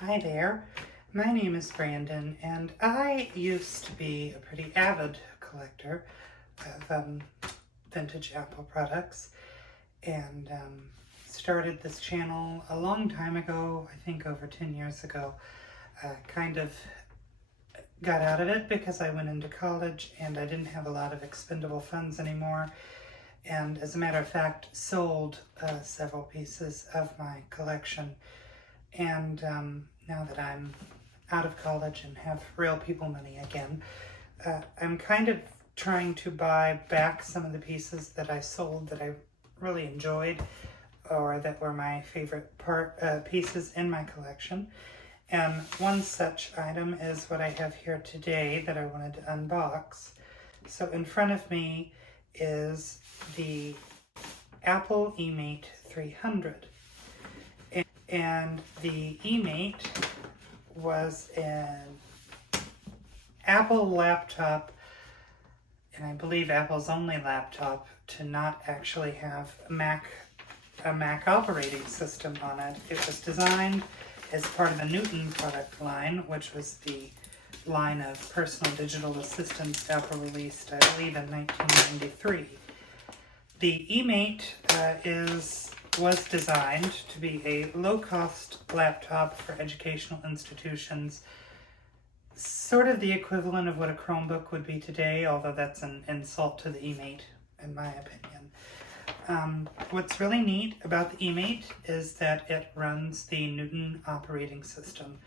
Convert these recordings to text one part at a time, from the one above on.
Hi there, my name is Brandon, and I used to be a pretty avid collector of vintage Apple products, and started this channel a long time ago, I think over 10 years ago. Kind of got out of it because I went into college and I didn't have a lot of expendable funds anymore, and as a matter of fact, sold several pieces of my collection. And now that I'm out of college and have real people money again, I'm kind of trying to buy back some of the pieces that I sold that I really enjoyed, or that were my favorite pieces in my collection. And one such item is what I have here today that I wanted to unbox. So in front of me is the Apple eMate 300. And the eMate was an Apple laptop, and I believe Apple's only laptop to not actually have a Mac operating system on it. It was designed as part of the Newton product line, which was the line of personal digital assistants Apple released, I believe, in 1993. The eMate was designed to be a low-cost laptop for educational institutions, sort of the equivalent of what a Chromebook would be today, although that's an insult to the eMate, in my opinion. What's really neat about the eMate is that it runs the Newton operating system,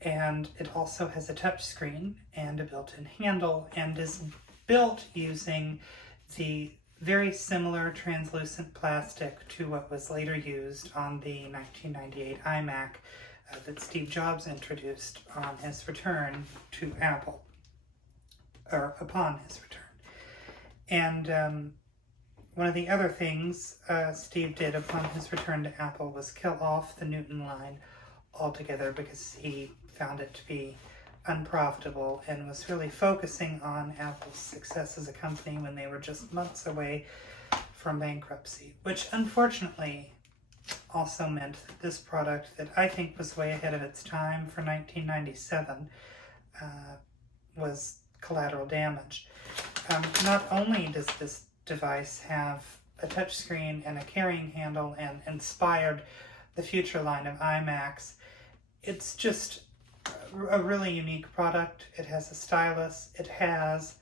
and it also has a touch screen and a built-in handle, and is built using the very similar translucent plastic to what was later used on the 1998 iMac that Steve Jobs introduced on his return to Apple, or upon his return. And one of the other things Steve did upon his return to Apple was kill off the Newton line altogether, because he found it to be unprofitable and was really focusing on Apple's success as a company when they were just months away from bankruptcy, which unfortunately also meant that this product, that I think was way ahead of its time for 1997, was collateral damage. Not only does this device have a touchscreen and a carrying handle and inspired the future line of iMacs, it's just a really unique product. It has a stylus. It has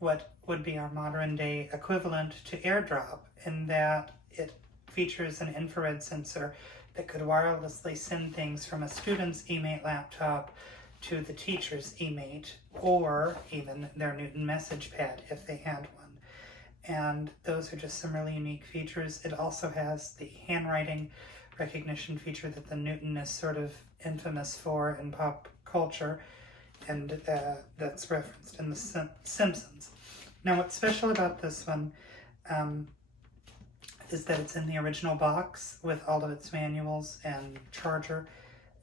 what would be our modern day equivalent to AirDrop, in that it features an infrared sensor that could wirelessly send things from a student's eMate laptop to the teacher's eMate, or even their Newton message pad if they had one. And those are just some really unique features. It also has the handwriting recognition feature that the Newton is sort of infamous for in pop culture, and that's referenced in The Simpsons. Now, what's special about this one is that it's in the original box with all of its manuals and charger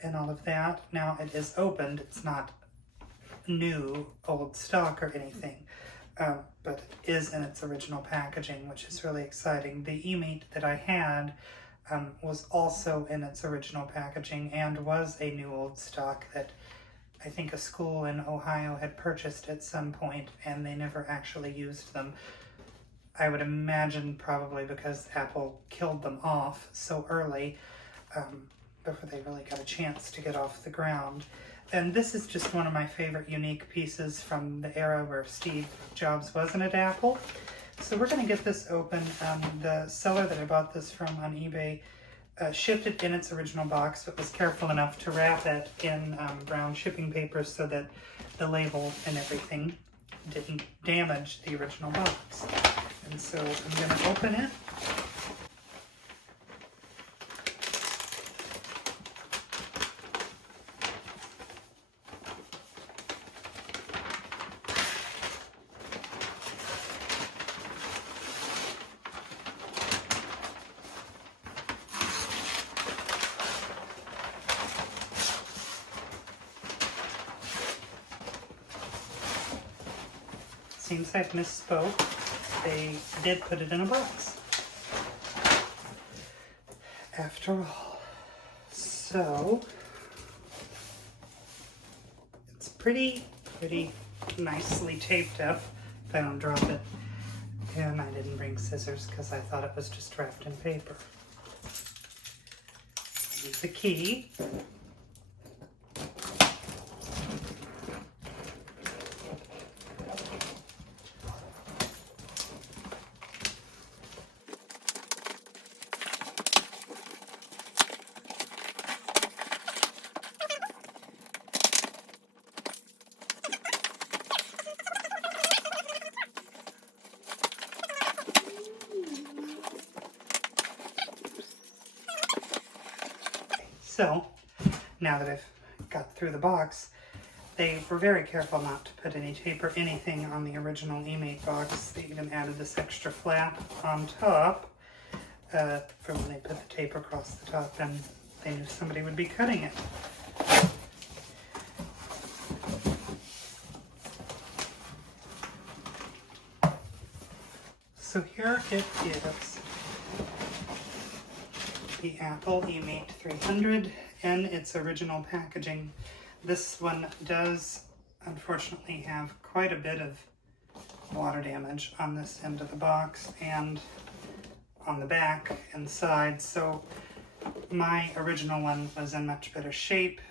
and all of that. Now, it is opened. It's not new, old stock or anything, but it is in its original packaging, which is really exciting. The eMate that I had was also in its original packaging, and was a new old stock that I think a school in Ohio had purchased at some point, and they never actually used them. I would imagine probably because Apple killed them off so early before they really got a chance to get off the ground. And this is just one of my favorite unique pieces from the era where Steve Jobs wasn't at Apple. So we're going to get this open. The seller that I bought this from on eBay shipped it in its original box, but was careful enough to wrap it in brown shipping paper so that the label and everything didn't damage the original box. And so I'm going to open it. Seems I've misspoke. They did put it in a box, after all. So pretty nicely taped up, if I don't drop it. And I didn't bring scissors because I thought it was just wrapped in paper. Here's the key. So, now that I've got through the box, they were very careful not to put any tape or anything on the original eMate box. They even added this extra flap on top for when they put the tape across the top, and they knew somebody would be cutting it. So here it is. The Apple eMate 300 in its original packaging. This one does unfortunately have quite a bit of water damage on this end of the box and on the back and sides, so my original one was in much better shape,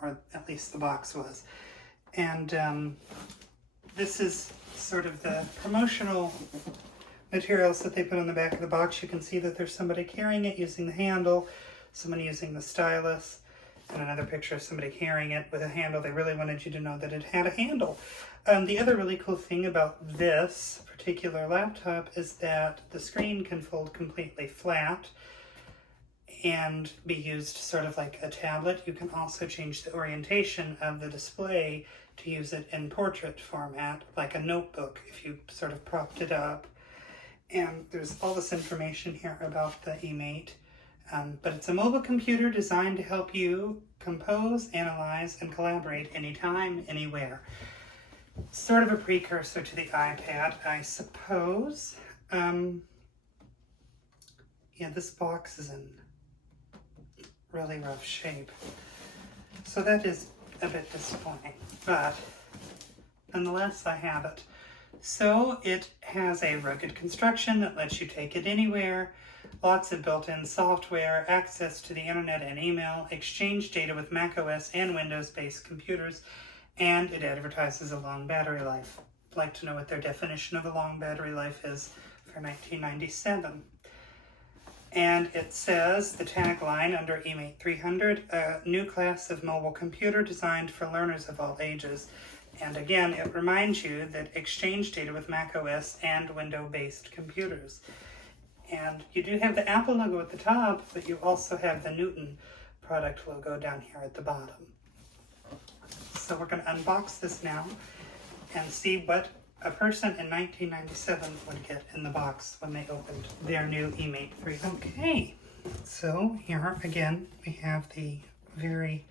or at least the box was. And this is sort of the promotional materials that they put on the back of the box. You can see that there's somebody carrying it using the handle, someone using the stylus, and another picture of somebody carrying it with a handle. They really wanted you to know that it had a handle. The other really cool thing about this particular laptop is that the screen can fold completely flat and be used sort of like a tablet. You can also change the orientation of the display to use it in portrait format, like a notebook, if you sort of propped it up. And there's all this information here about the eMate, but it's a mobile computer designed to help you compose, analyze, and collaborate anytime, anywhere. Sort of a precursor to the iPad, I suppose. Yeah, this box is in really rough shape, so that is a bit disappointing, but nonetheless, I have it. So it has a rugged construction that lets you take it anywhere, lots of built-in software, access to the internet and email, exchange data with macOS and Windows-based computers, and it advertises a long battery life. I'd like to know what their definition of a long battery life is for 1997. And it says, the tagline under eMate 300, a new class of mobile computer designed for learners of all ages. And again, it reminds you that exchange data with macOS and Windows-based computers. And you do have the Apple logo at the top, but you also have the Newton product logo down here at the bottom. So we're going to unbox this now and see what a person in 1997 would get in the box when they opened their new eMate 300. Okay, so here again we have the very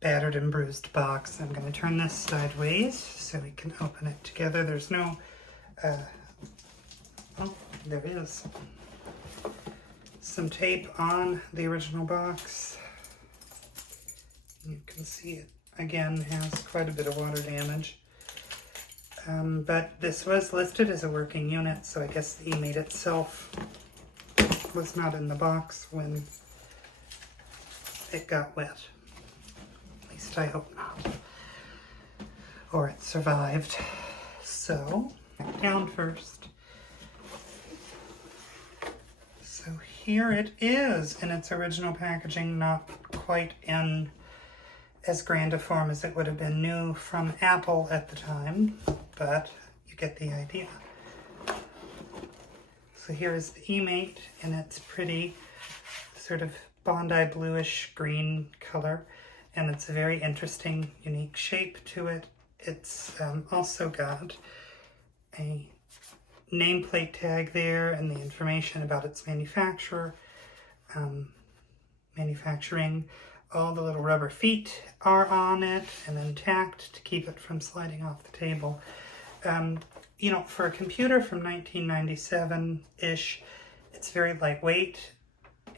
battered and bruised box. I'm going to turn this sideways so we can open it together. There's no, oh, there is some tape on the original box. You can see it again has quite a bit of water damage. But this was listed as a working unit, so I guess the eMate itself was not in the box when it got wet. At least I hope not. Or it survived. So, down first. So here it is in its original packaging, not quite in as grand a form as it would have been new from Apple at the time, but you get the idea. So here is the eMate in its pretty sort of Bondi bluish green color, and it's a very interesting, unique shape to it. It's also got a nameplate tag there and the information about its manufacturer, manufacturing. All the little rubber feet are on it and intact to keep it from sliding off the table. You know, for a computer from 1997-ish, it's very lightweight,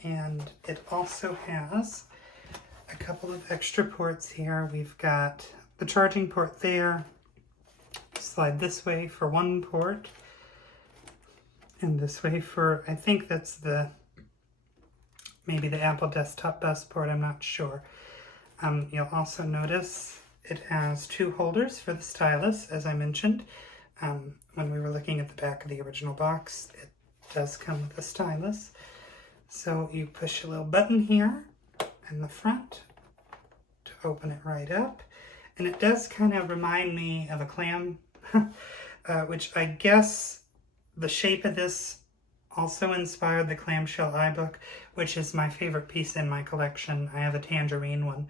and it also has a couple of extra ports here. We've got the charging port there. Slide this way for one port, and this way for, I think that's maybe the Apple Desktop Bus port, I'm not sure. You'll also notice it has two holders for the stylus, as I mentioned. When we were looking at the back of the original box, it does come with a stylus. So you push a little button here in the front to open it right up. And it does kind of remind me of a clam, which I guess the shape of this also inspired the clamshell iBook, which is my favorite piece in my collection. I have a tangerine one,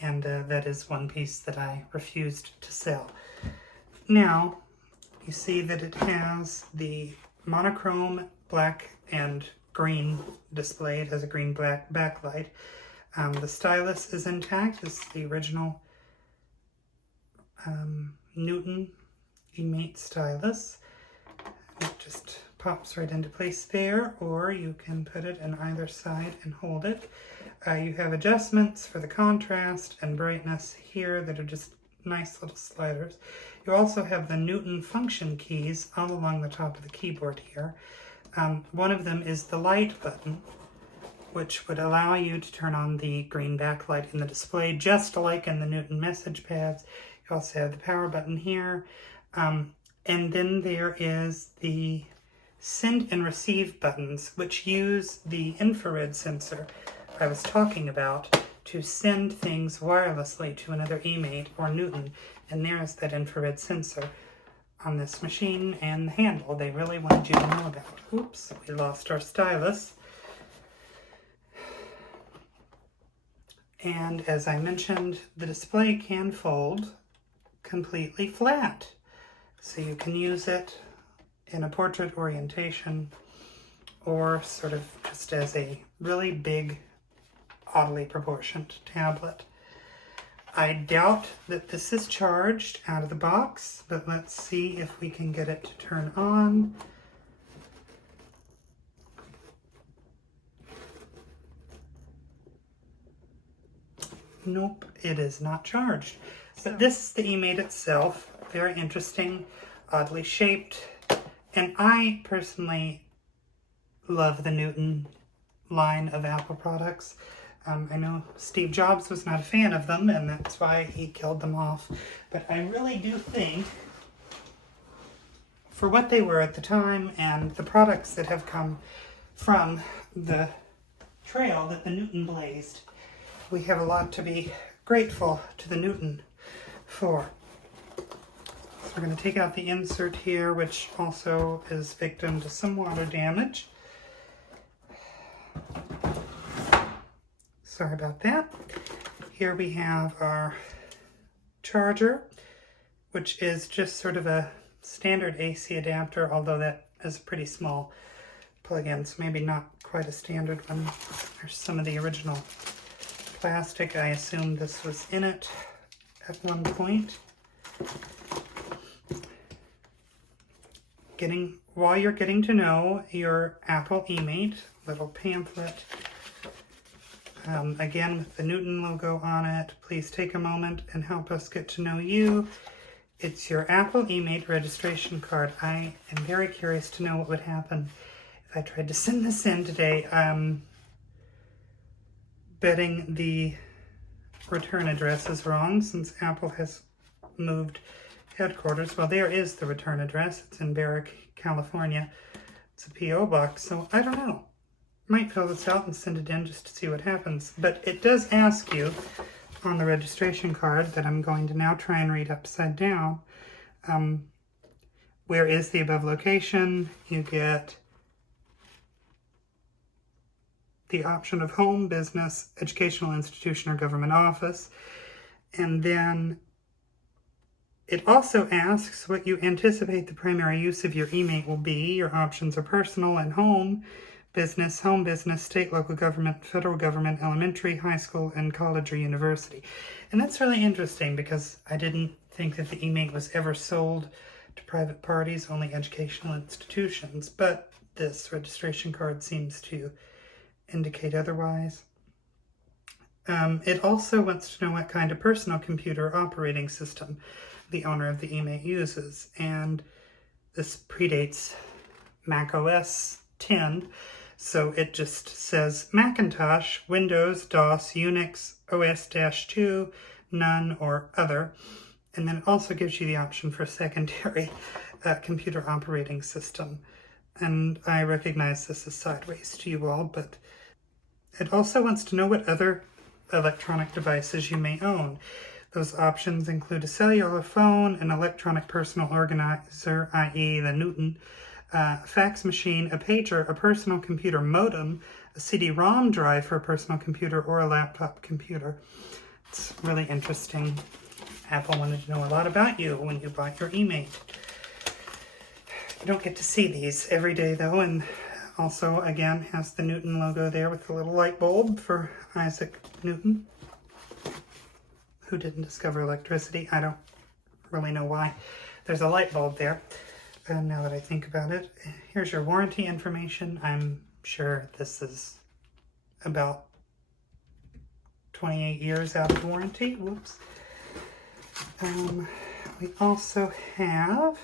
and that is one piece that I refused to sell. Now, you see that it has the monochrome black and green display. It has a green-black backlight. The stylus is intact. This is the original Newton eMate stylus. It just pops right into place there, or you can put it on either side and hold it. You have adjustments for the contrast and brightness here that are just nice little sliders. You also have the Newton function keys all along the top of the keyboard here. One of them is the light button, which would allow you to turn on the green backlight in the display, just like in the Newton message pads. You also have the power button here. And then there is the send and receive buttons, which use the infrared sensor I was talking about to send things wirelessly to another eMate or Newton. And there's that infrared sensor on this machine and the handle they really wanted you to know about. Oops, we lost our stylus. And as I mentioned, the display can fold completely flat. So you can use it in a portrait orientation or sort of just as a really big, oddly proportioned tablet. I doubt that this is charged out of the box, but let's see if we can get it to turn on. Nope, it is not charged. But this is the eMate itself. Very interesting, oddly shaped. And I personally love the Newton line of Apple products. I know Steve Jobs was not a fan of them, and that's why he killed them off. But I really do think, for what they were at the time and the products that have come from the trail that the Newton blazed, we have a lot to be grateful to the Newton for. So we're going to take out the insert here, which also is victim to some water damage. Sorry about that. Here we have our charger, which is just sort of a standard AC adapter, although that is a pretty small plug-in, so maybe not quite a standard one. There's some of the original plastic. I assume this was in it at one point. While you're getting to know your Apple eMate, little pamphlet, again with the Newton logo on it, please take a moment and help us get to know you. It's your Apple eMate registration card. I am very curious to know what would happen if I tried to send this in today. Betting the return address is wrong since Apple has moved headquarters. Well, there is the return address. It's in Barrick, California. It's a P.O. box, so I don't know. Might fill this out and send it in just to see what happens. But it does ask you on the registration card that I'm going to now try and read upside down. Where is the above location? You get the option of home, business, educational institution, or government office. And then it also asks what you anticipate the primary use of your eMate will be. Your options are personal and home business, state, local government, federal government, elementary, high school, and college or university. And that's really interesting because I didn't think that the eMate was ever sold to private parties, only educational institutions. But this registration card seems to indicate otherwise. It also wants to know what kind of personal computer operating system the owner of the eMate uses, and this predates Mac OS 10, so it just says Macintosh, Windows, DOS, Unix, OS-2, none, or other. And then it also gives you the option for a secondary computer operating system. And I recognize this is sideways to you all, but it also wants to know what other electronic devices you may own. Those options include a cellular phone, an electronic personal organizer, i.e. the Newton, a fax machine, a pager, a personal computer modem, a CD-ROM drive for a personal computer, or a laptop computer. It's really interesting. Apple wanted to know a lot about you when you bought your eMate. You don't get to see these every day though, and also again has the Newton logo there with the little light bulb for Isaac Newton, who didn't discover electricity. I don't really know why. There's a light bulb there. And now that I think about it, here's your warranty information. I'm sure this is about 28 years out of warranty. Whoops. We also have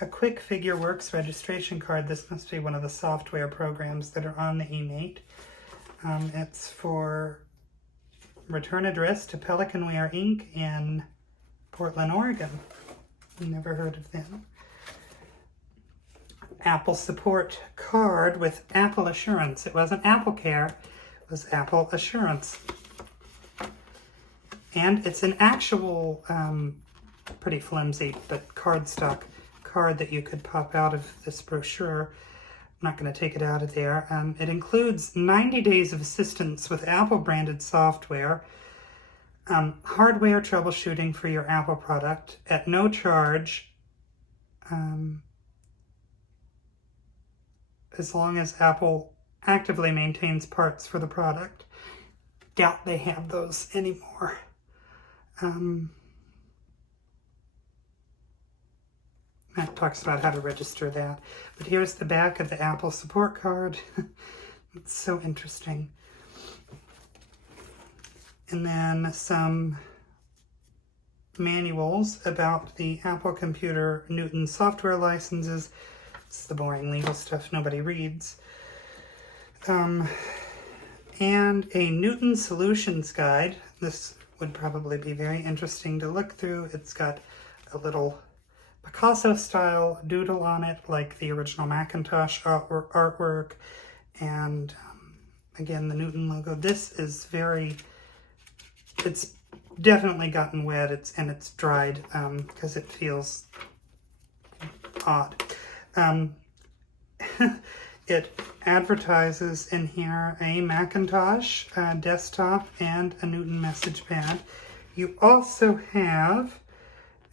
a Quick Figure Works registration card. This must be one of the software programs that are on the eMate. It's for return address to Pelicanware Inc. in Portland, Oregon. Never heard of them. Apple support card with Apple Assurance. It wasn't Apple Care, it was Apple Assurance. And it's an actual, pretty flimsy, but cardstock card that you could pop out of this brochure. I'm not going to take it out of there. It includes 90 days of assistance with Apple branded software, hardware troubleshooting for your Apple product at no charge, as long as Apple actively maintains parts for the product. Doubt they have those anymore. That talks about how to register that. But here's the back of the Apple support card. It's so interesting. And then some manuals about the Apple Computer Newton software licenses. It's the boring legal stuff nobody reads. And a Newton Solutions Guide. This would probably be very interesting to look through. It's got a little Picasso-style doodle on it, like the original Macintosh artwork, and again, the Newton logo. This is it's definitely gotten wet, it's dried, because it feels odd. It advertises in here a Macintosh desktop and a Newton message pad. You also have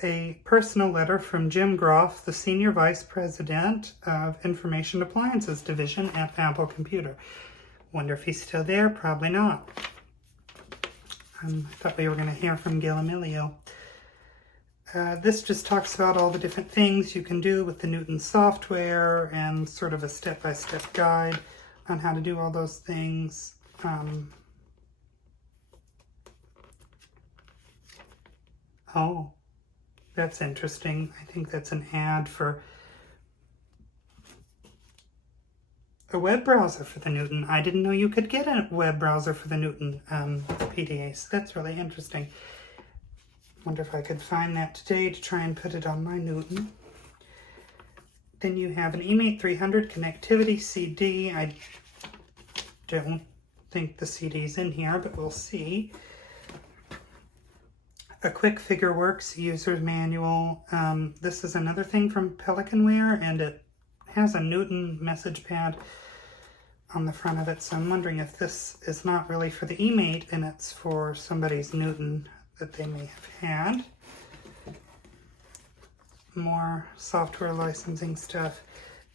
a personal letter from Jim Groff, the Senior Vice President of Information Appliances Division at Apple Computer. Wonder if he's still there? Probably not. I thought we were going to hear from Gil Emilio. This just talks about all the different things you can do with the Newton software and sort of a step-by-step guide on how to do all those things. Oh, that's interesting. I think that's an ad for a web browser for the Newton. I didn't know you could get a web browser for the Newton PDA, so that's really interesting. Wonder if I could find that today to try and put it on my Newton. Then you have an eMate 300 connectivity CD. I don't think the CD's in here, but we'll see. A Quick Figure Works user's manual. This is another thing from Pelicanware, and it has a Newton message pad on the front of it, so I'm wondering if this is not really for the eMate and it's for somebody's Newton that they may have had. More software licensing stuff.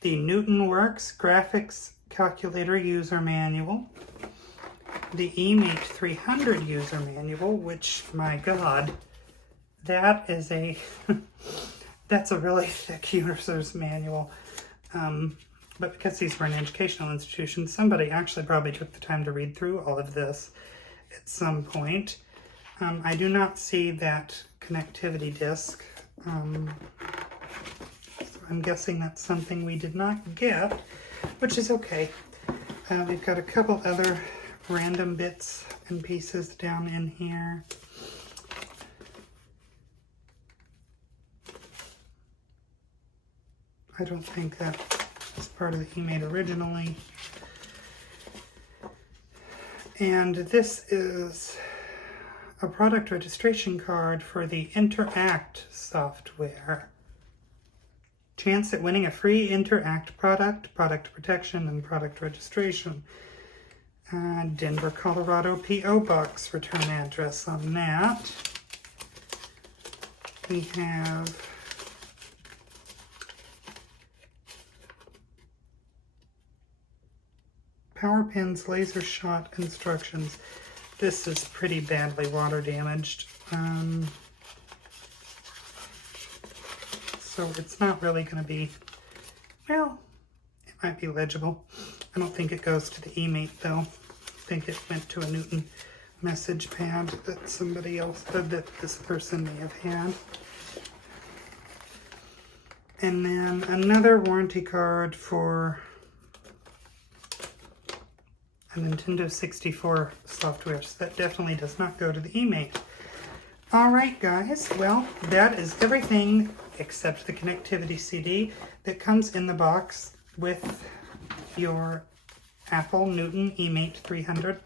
The Newton Works Graphics Calculator User Manual. The eMate 300 User Manual, which, my God, that is that's a really thick user's manual. But because these were an educational institution, somebody actually probably took the time to read through all of this at some point. I do not see that connectivity disc. So I'm guessing that's something we did not get, which is okay. We've got a couple other random bits and pieces down in here. I don't think that was part of the eMate originally. And this is a product registration card for the Interact software. Chance at winning a free Interact product, product protection, and product registration. Denver, Colorado P.O. Box return address on that. We have power pins, laser shot instructions. This is pretty badly water damaged. So it's not really going to be, well, it might be legible. I don't think it goes to the eMate though. I think it went to a Newton message pad that somebody else, that this person may have had. And then another warranty card for a Nintendo 64 software. So that definitely does not go to the eMate. Alright guys, well, that is everything except the connectivity CD that comes in the box with your Apple Newton eMate 300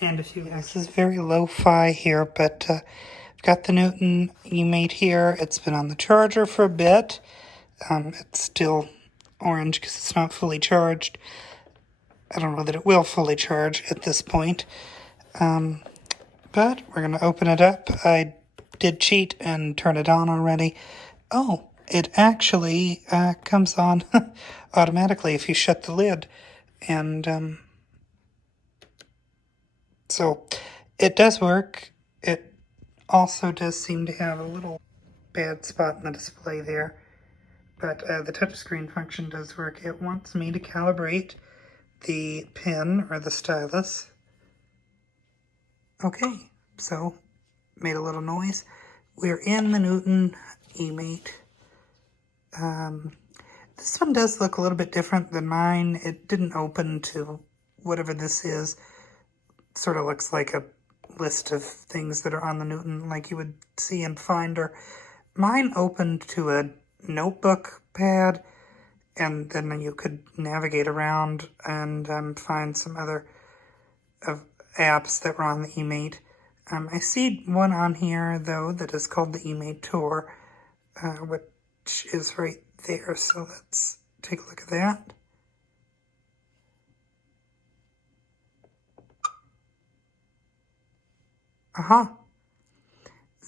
and a few. This is very lo-fi here, but I've got the Newton eMate here. It's been on the charger for a bit. It's still orange because it's not fully charged. I don't know that it will fully charge at this point. But we're going to open it up. I did cheat and turn it on already. Oh, it actually comes on automatically if you shut the lid. And so it does work. It also does seem to have a little bad spot in the display there. But the touchscreen function does work. It wants me to calibrate the pen or the stylus. Okay, so made a little noise. We're in the Newton eMate. This one does look a little bit different than mine. It didn't open to whatever this is. Sort of looks like a list of things that are on the Newton like you would see in Finder. Mine opened to a notebook pad, and then you could navigate around and find some other apps that were on the eMate. I see one on here, though, that is called the eMate Tour, which is right there. So let's take a look at that. Aha!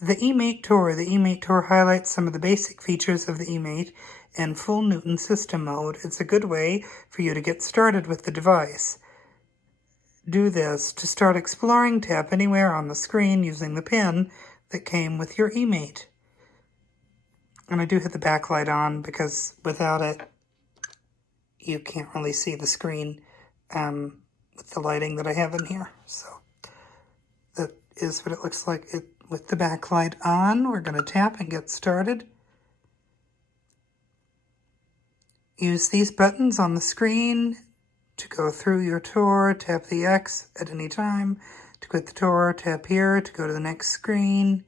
The eMate Tour. The eMate Tour highlights some of the basic features of the eMate in full Newton system mode. It's a good way for you to get started with the device. Do this. To start exploring, tap anywhere on the screen using the pin that came with your eMate. And I do hit the backlight on because without it, you can't really see the screen with the lighting that I have in here. So that is what it looks like with the backlight on. We're going to tap and get started. Use these buttons on the screen to go through your tour. Tap the X at any time. To quit the tour, tap here to go to the next screen.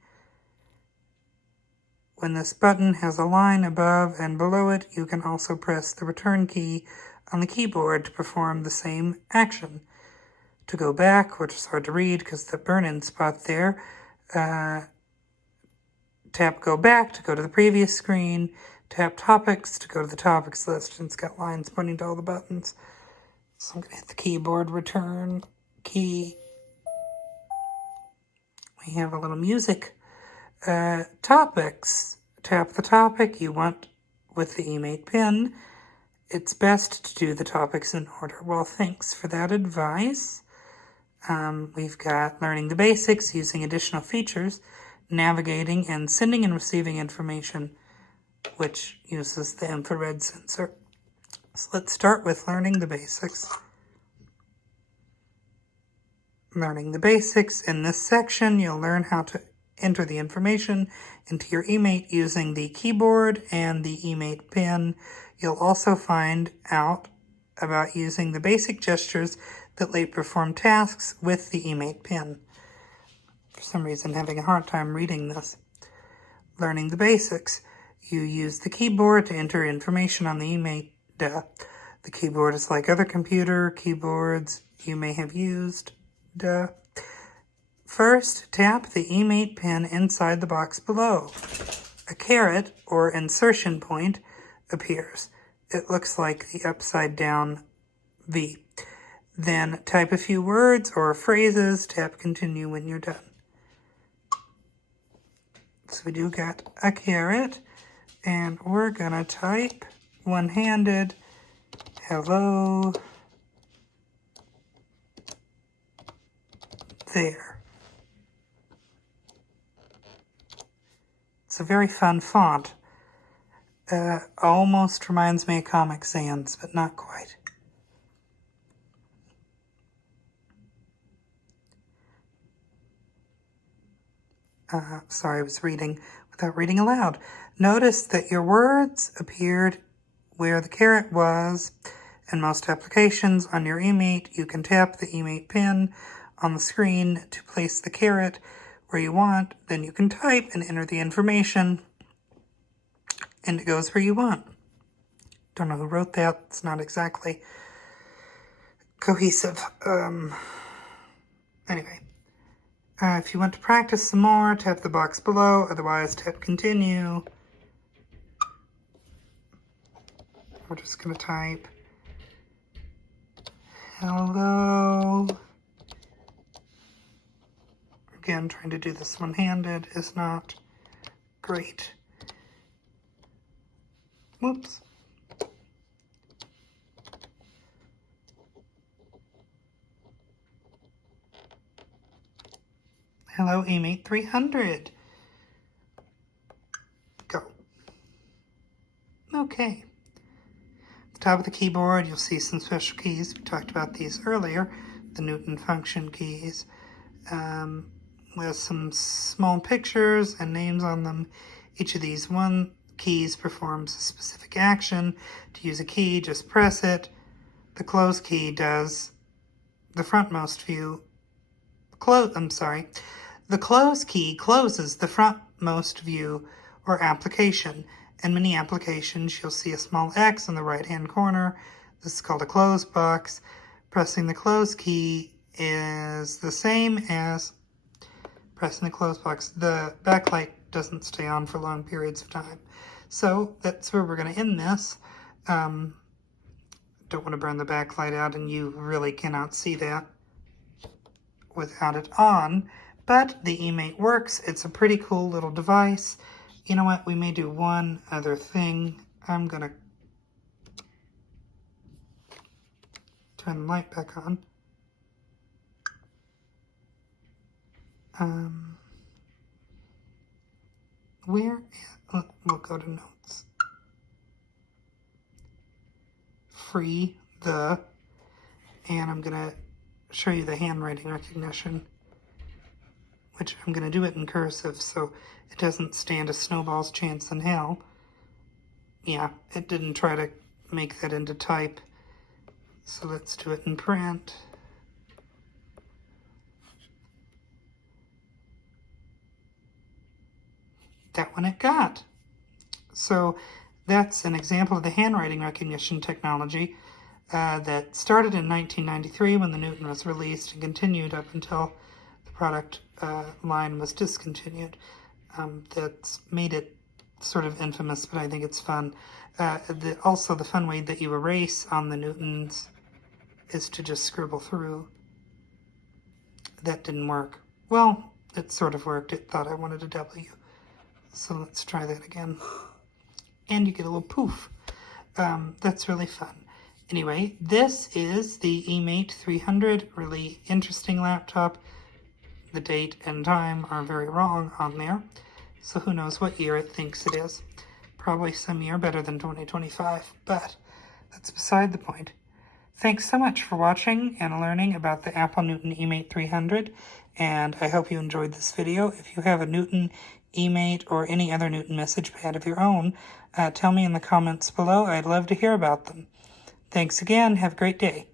When this button has a line above and below it, you can also press the return key on the keyboard to perform the same action. To go back, which is hard to read because the burn-in spot there, tap go back to go to the previous screen. Tap topics to go to the topics list, and it's got lines pointing to all the buttons. So I'm going to hit the keyboard return key. We have a little music. Topics. Tap the topic you want with the eMate pin. It's best to do the topics in order. Well, thanks for that advice. We've got learning the basics, using additional features, navigating and sending and receiving information, which uses the infrared sensor. So let's start with learning the basics. Learning the basics. In this section, you'll learn how to enter the information into your eMate using the keyboard and the eMate pen. You'll also find out about using the basic gestures that let you perform tasks with the eMate pen. For some reason, I'm having a hard time reading this. Learning the basics. You use the keyboard to enter information on the eMate. The keyboard is like other computer keyboards you may have used. First, tap the eMate pen inside the box below. A caret, or insertion point, appears. It looks like the upside down V. Then type a few words or phrases, tap continue when you're done. So we do got a caret, and we're gonna type one-handed, hello, there. It's a very fun font. Almost reminds me of Comic Sans, but not quite. Sorry, I was reading without reading aloud. Notice that your words appeared where the caret was. In most applications on your eMate, you can tap the eMate pen on the screen to place the caret where you want. Then you can type and enter the information, and it goes where you want. Don't know who wrote that. It's not exactly cohesive. Anyway. If you want to practice some more, tap the box below. Otherwise, tap continue. We're just going to type hello. Again, trying to do this one-handed is not great. Whoops. Hello, eMate 300. Go. Okay. At the top of the keyboard, you'll see some special keys. We talked about these earlier, the Newton function keys, with some small pictures and names on them. Each of these keys performs a specific action. To use a key, just press it. The close key does the frontmost view. The close key closes the frontmost view or application. In many applications, you'll see a small X in the right-hand corner. This is called a close box. Pressing the close key is the same as pressing the close box. The backlight doesn't stay on for long periods of time. So that's where we're going to end this. Don't want to burn the backlight out, and you really cannot see that without it on. But the eMate works. It's a pretty cool little device. You know what? We may do one other thing. I'm going to turn the light back on. We'll go to notes. And I'm going to show you the handwriting recognition, which I'm going to do it in cursive so it doesn't stand a snowball's chance in hell. Yeah, it didn't try to make that into type. So let's do it in print. That one it got. So that's an example of the handwriting recognition technology that started in 1993 when the Newton was released and continued up until the product line was discontinued. That's made it sort of infamous, but I think it's fun. Also, the fun way that you erase on the Newtons is to just scribble through. That didn't work. Well, it sort of worked. It thought I wanted a W. So let's try that again. And you get a little poof. That's really fun. Anyway, this is the eMate 300. Really interesting laptop. The date and time are very wrong on there. So who knows what year it thinks it is. Probably some year better than 2025. But That's beside the point. Thanks so much for watching and learning about the Apple Newton eMate 300, and I hope you enjoyed this video. If you have a Newton eMate or any other Newton message pad of your own, tell me in the comments below. I'd love to hear about them. Thanks again. Have a great day.